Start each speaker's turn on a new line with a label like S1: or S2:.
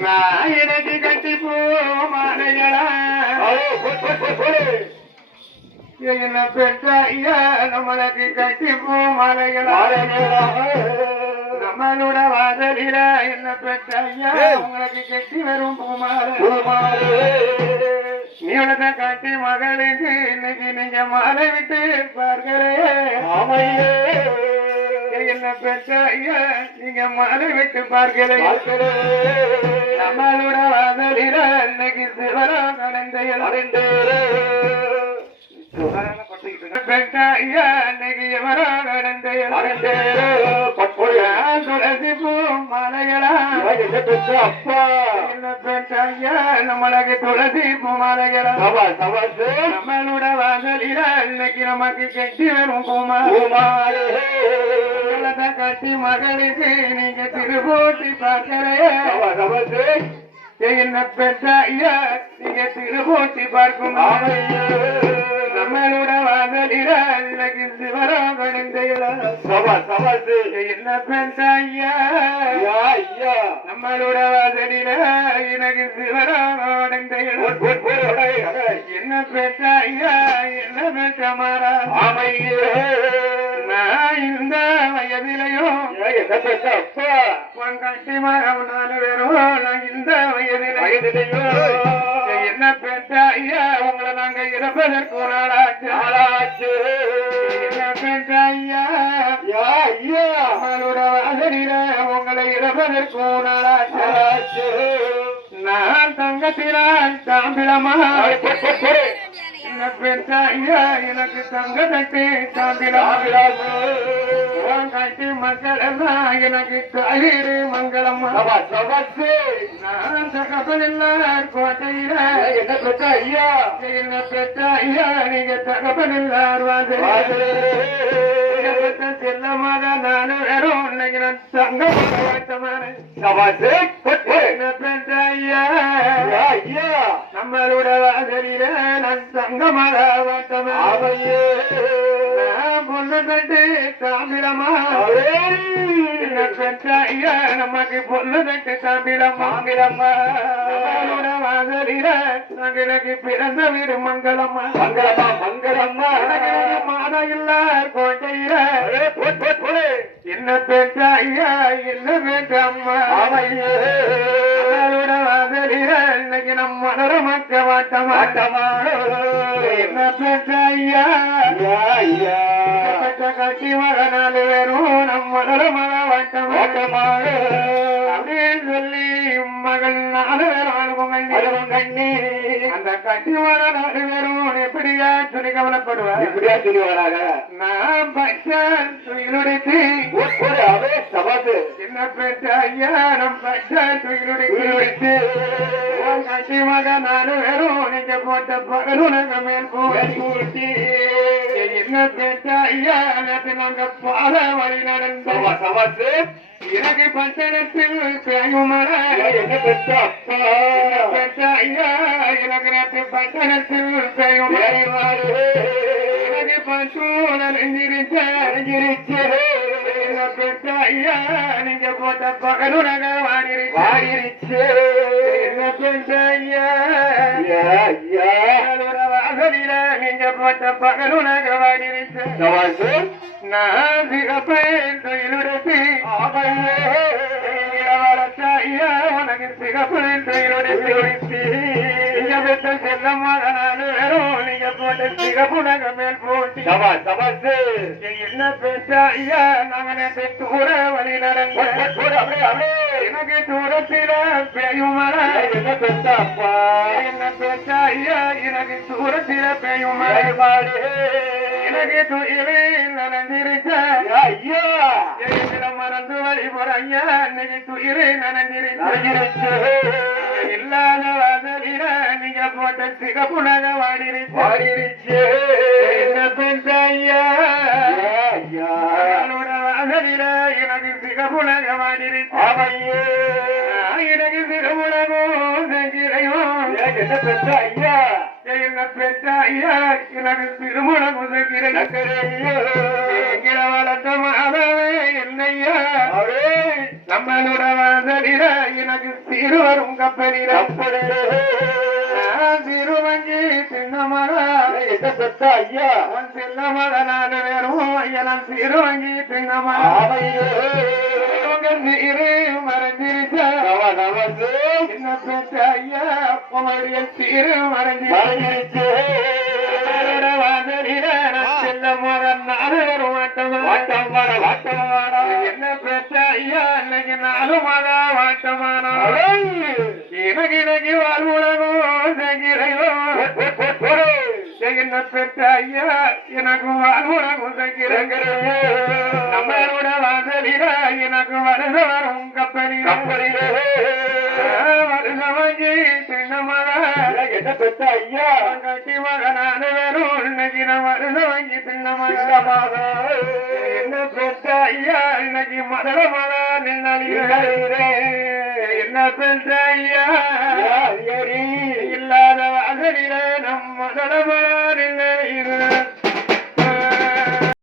S1: நான் கட்டி போ மாலைகளா பெற்ற ஐயா நம்மளுக்கு கட்டி போ நம்மளோட வாசலில என்ன பெற்ற உங்களுக்கு கட்டி வரும் பூமாலை மகளுக்கு இன்னைக்கு நீங்க மாலை விட்டு பார்க்கிறே என்ன பெற்ற ஐயா நீங்க மாலை விட்டு நம்மளோட வாசலில இன்னைக்கு சிவராம் சிவராம் அடைந்த துளசி பூ மாலைகளா
S2: அப்பா?
S1: ஐயா நம்மளுக்கு துளசி பூ மாலைகளா நம்மளோட வாசலில இன்னைக்கு நமக்கு கட்டி வரும் பூமாலை. உள்ளத கட்டி மகளுக்கு நீங்க திருபோட்டி பார்க்கலையே என்ன பெற்ற ஐயா நீங்க திருபோட்டி பார்க்கும். நம்மளோட வாசலில இன்னைக்கு சிவராம் அடைந்த என்ன பெற்ற ஐயா. நம்மளோட வாசலில எனக்கு சிவராம் அடைந்த என்ன ஐயா என்ன பெற்ற மாறா நான் இந்த வயதிலையும் உன் கட்டி மரம் நாலு பேரும் நான் இந்த வயதிலையும். நாங்க இறப்பதற்கு நாளாச்சு உங்களை இறப்பதற்கு நாளாச்சு நான் தங்கத்தினால் தாம்பிளமா எனக்கு தங்க தட்டு தாம்பிளமா கட்டி மக்கள் எல்லாம் எனக்கு தயிர் மங்களம்மா. நான் தகப்பனில்லார் கோட்டையில.
S2: என்ன பெற்ற ஐயா?
S1: என்ன பெற்ற ஐயா? நீங்க தகப்பனில்லார் வாசல். செல்லமாக நானும் வெறும் இன்னைக்கு நான் தங்க வாட்டமான என்ன பெற்ற ஐயா? நம்மளோட வாசலில நான் தங்கமாக வாட்டமான பொண்ணு கட்டு தாமிரமா என்ன பெற்ற ஐயா நமக்கு பொண்ணு கட்டு தாமிரமா நம்மளோட வாசலில எனக்கு பிறந்த வீடு மங்களம்மா.
S2: மங்களம்மா மங்களம்மா.
S1: மாதா இல்ல கோட்டையில. என்ன பெற்ற ஐயா என்ன பெற்ற அம்மா. வாசலில இன்னைக்கு மலர மக்க என்ன பெற்ற ஐயா? பெற்ற கட்டி மக நாலு பேரும் நம்ம மக வாட்ட மாட்டமாக அப்படின்னு சொல்லி மகள் நாலு பேரும் கண்ணி அந்த கட்டி மக நாலு பேரும் எப்படியா சொல்லி கவலைப்படுவார்?
S2: இப்படியா சொல்லி வராங்க?
S1: நான் பச்சன் துயிலுடைத்து என்ன பெற்ற ஐயா நம் பச்சன் துயிலுடைத்து கட்டி மக நாலு பேரும் நீங்க போட்ட பகலுலக மேல் போட்டி என்ன பெற்ற எனக்கு பட்டணத்தில் பேயுமர
S2: பெற்ற
S1: ஐயா எனக்கு நேற்று பட்டணத்தில் பேயுமர எனக்கு பசூழல் எங்கிருச்ச என்ன பெற்ற ஐயா நீங்க போட்ட பகலுலக வாடிருச்சு வாடிருச்சு உனக்கு சிகப்பேன் தொழிலுடைத்து நீங்க பெற்ற வெறும் நீங்க போட்ட சிகப்புனக மேல் போய் என்ன பெற்ற ஐயா நாங்க நேற்று தூர வழி நடந்த. எனக்கு தூரத்தில பெய்யும் மழை.
S2: என்ன பெற்ற அப்பா.
S1: என்ன பெற்ற ஐயா எனக்கு தூரத்தில பெய்யும் மழை. எனக்கு துயிலே நனைஞ்சிருச்ச?
S2: ஐயா.
S1: மறந்து வழி போறாங்க இன்னைக்கு துயிலே நனைஞ்சிருச்சு. இல்லாத வாசலில நீங்க போட்ட சிகப்புனக வாடிருச்சு.
S2: வாடிருச்சு.
S1: வாடிருச்சு
S2: ஆமையே
S1: எனக்கு
S2: என்ன பெற்ற ஐயா?
S1: என்ன பெற்ற ஐயா? எனக்கு செய்கிறேன் எங்களை வளர்த்த மாதவே என்னையா நம்மளோட வாசலில எனக்கு சிறுவரும் கப்பலில.
S2: கப்பலிலே.
S1: சிறுவங்கி சின்ன மகா
S2: என்ன ஐயா?
S1: வேறும் ஐயனம் பெற்ற ஐயா உங்களுடைய சிறு மறைஞ்சி
S2: மறைஞ்சிருச்சு
S1: என்ன பெற்ற ஐயா இன்னைக்கு நாலு மகா வாட்டமானா இனகினகி வாழ்வுலகோ சகிரையோ என்ன பெற்ற ஐயா எனக்கு வாழ்வுலகம் சகிரங்கிறே நம்மளோட எனக்கு கப்பலில. சின்ன மகா
S2: என்ன பெத்த ஐயா
S1: கட்டி மகனான வெறும் இன்னைக்கு நான் வருஷ வாங்கி சின்ன மகா
S2: சின்னமாக
S1: என்ன பெற்ற ஐயா? இன்னைக்கு மதல மகா நின்னாலே என்ன பெற்ற ஐயா இல்லாத வாசலில நம் மதல மகா